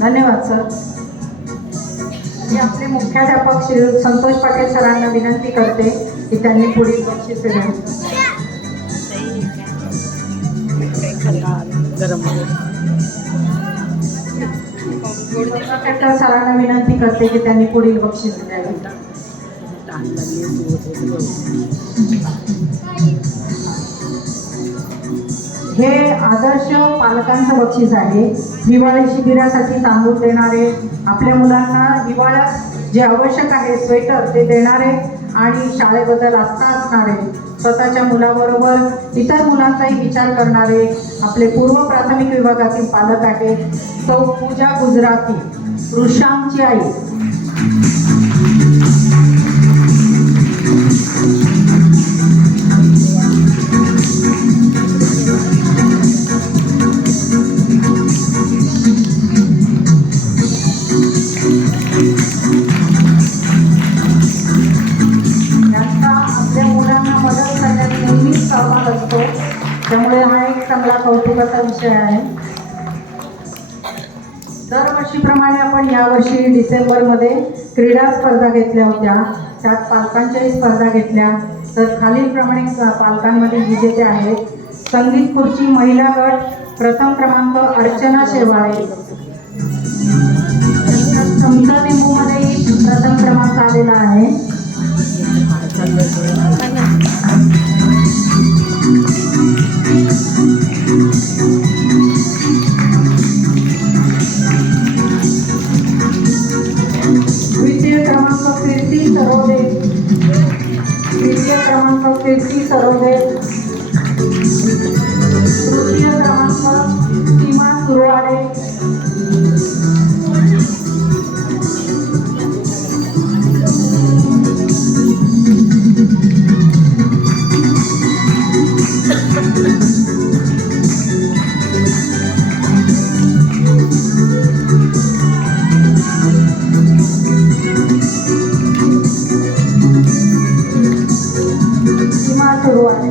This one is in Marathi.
धन्यवाद सर. मी आपले मुख्याध्यापक श्री संतोष पाटील सरांना विनंती करते की त्यांनी पुढील बक्षिसे द्यावी. सरांना विनंती करते की त्यांनी पुढील बक्षिसे द्यावी. हे आदर्श पालकांचं बक्षीस आहे. हिवाळी शिबिरासाठी तांदूळ देणारे, आपल्या मुलांना हिवाळ्यात जे आवश्यक आहे स्वेटर ते देणारे आणि शाळेबद्दल आस्था असणारे, स्वतःच्या मुलाबरोबर इतर मुलांचाही विचार करणारे आपले पूर्व प्राथमिक विभागातील पालक आहेत. सौ पूजा गुजराती, ऋषांची आई. त्यामुळे हा एक चांगला कौतुकाचा विषय आहे. दरवर्षीप्रमाणे आपण यावर्षी डिसेंबरमध्ये क्रीडा स्पर्धा घेतल्या होत्या. त्यात पालकांच्याही स्पर्धा घेतल्या. तर खालीलप्रमाणे पालकांमध्ये विजेते आहेत. संगीत खुर्ची महिला गट प्रथम क्रमांक अर्चना शेवाळे. समजा लिंबूमध्येही प्रथम क्रमांक आलेला आहे. द्वितीय क्रमांक कीर्ती सरोदे. तृतीय क्रमांक सीमा सुरवाडे. सीमा सुरवाडे.